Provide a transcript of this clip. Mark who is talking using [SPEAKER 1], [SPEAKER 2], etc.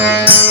[SPEAKER 1] Música